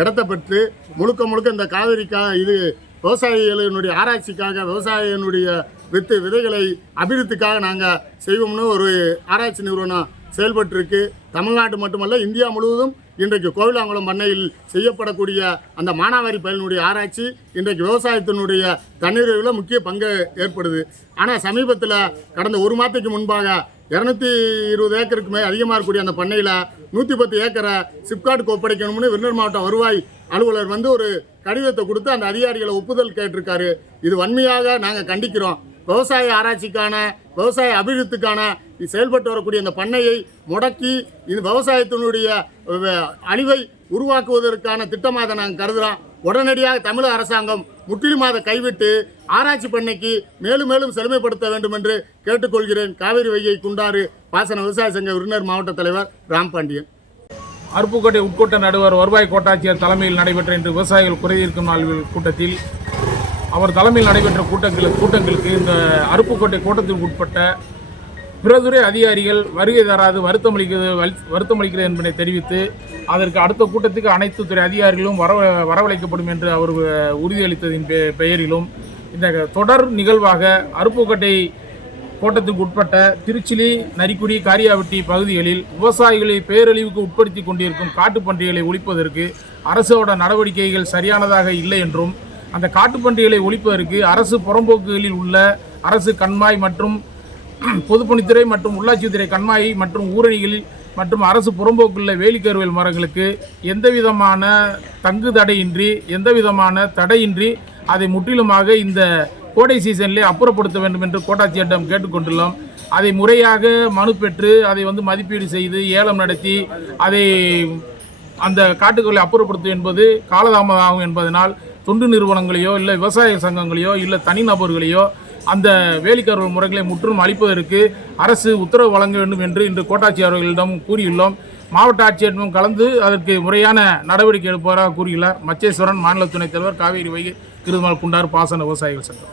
இடத்தை பெற்று முழுக்க இந்த காவிரிக்காக விவசாயிகளினுடைய ஆராய்ச்சிக்காக விவசாயினுடைய விதைகளை அபிவிருத்திக்காக நாங்கள் செய்வோம்னு ஒரு ஆராய்ச்சி நிறுவனம் செயல்பட்டுருக்கு. தமிழ்நாடு மட்டுமல்ல, இந்தியா முழுவதும் இன்றைக்கு கோவிலாங்குளம் பண்ணையில் செய்யப்படக்கூடிய அந்த மானாவாரி பயிரினுடைய ஆராய்ச்சி இன்றைக்கு விவசாயத்தினுடைய தண்ணீரில் முக்கிய பங்கு ஏற்படுது. ஆனால் சமீபத்தில் கடந்த 1 மாதத்துக்கு முன்பாக 220 ஏக்கருக்கு அதிகமாக இருக்கக்கூடிய அந்த பண்ணையில் 110 ஏக்கரை சிப்காட்டுக்கு ஒப்படைக்கணும்னு விருதுநகர் மாவட்ட வருவாய் அலுவலர் வந்து ஒரு கடிதத்தை கொடுத்து அந்த அதிகாரிகளை ஒப்புதல் கேட்டிருக்காரு. இது வன்மையாக நாங்கள் கண்டிக்கிறோம். விவசாய ஆராய்ச்சிக்கான விவசாய அபிவிருத்திக்கான செயல்பட்டு வரக்கூடிய இந்த பண்ணையை முடக்கி இந்த விவசாயத்தினுடைய அழிவை உருவாக்குவதற்கான திட்டமாக நாங்கள் கருதுகிறோம். உடனடியாக தமிழக அரசாங்கம் முற்றிலும் அதை கைவிட்டு ஆராய்ச்சி பண்ணைக்கு மேலும் மேலும் செழுமைப்படுத்த வேண்டும் என்று கேட்டுக்கொள்கிறேன். காவிரி வைகை குண்டாறு பாசன விவசாய சங்க உறுப்பினர் மாவட்ட தலைவர் ராம்பாண்டியன். அருப்புக்கோட்டை உட்கோட்ட நடுவர் வருவாய் கோட்டாட்சியர் தலைமையில் நடைபெற்ற இன்று விவசாயிகள் குறைதீர்க்கும் நாள் கூட்டத்தில் அவர் தலைமையில் நடைபெற்ற கூட்டங்களுக்கு இந்த அருப்புக்கோட்டை கோட்டத்திற்கு உட்பட்ட பிறதுறை அதிகாரிகள் வருகை தராது வருத்தமளிக்கிறது என்பதை தெரிவித்து அதற்கு அடுத்த கூட்டத்துக்கு அனைத்து துறை அதிகாரிகளும் வரவழைக்கப்படும் என்று அவர் உறுதியளித்ததின் பெயரிலும் இந்த தொடர் நிகழ்வாக அருப்புக்கோட்டை கோட்டத்துக்கு உட்பட்ட திருச்சிலி, நரிக்குடி, காரியாவட்டி பகுதிகளில் விவசாயிகளை பேரழிவுக்கு உட்படுத்தி கொண்டிருக்கும் காட்டுப்பன்றிகளை ஒழிப்பதற்கு அரசோட நடவடிக்கைகள் சரியானதாக இல்லை என்றும் அந்த காட்டுப்பன்றிகளை ஒழிப்பதற்கு அரசு புறம்போக்குகளில் உள்ள அரசு கண்மாய் மற்றும் பொதுப்பணித்துறை மற்றும் உள்ளாட்சித்துறை கண்மாய் மற்றும் ஊரணிகளில் மற்றும் அரசு புறம்போக்குள்ள வேலிக்கருவேல் மரங்களுக்கு எந்தவிதமான தங்கு தடையின்றி எந்தவிதமான தடையின்றி அதை முற்றிலுமாக இந்த கோடை சீசனிலே அப்புறப்படுத்த வேண்டும் என்று கோட்டாட்சியரிடம் கேட்டுக்கொண்டுள்ளோம். அதை முறையாக மனு பெற்று அதை மதிப்பீடு செய்து ஏலம் நடத்தி அதை அந்த காட்டுகளை அப்புறப்படுத்தும் என்பது காலதாமதமாகும் என்பதனால் தொண்டு நிறுவனங்களையோ இல்லை விவசாய சங்கங்களையோ இல்லை தனிநபர்களையோ அந்த வேலிக்கருவேல் முறைகளை முற்றிலும் அளிப்பதற்கு அரசு உத்தரவு வழங்க வேண்டும் என்று இன்று கோட்டாட்சியர் அவர்களிடம் கூறியுள்ளோம். மாவட்ட ஆட்சியரிடம் கலந்து அதற்கு முறையான நடவடிக்கை எடுப்பதாக கூறியுள்ளார். மச்சேஸ்வரன், மாநில துணைத் தலைவர், காவிரி வைகை கிருதுமல் குண்டாறு பாசன விவசாயிகள் சங்கம்.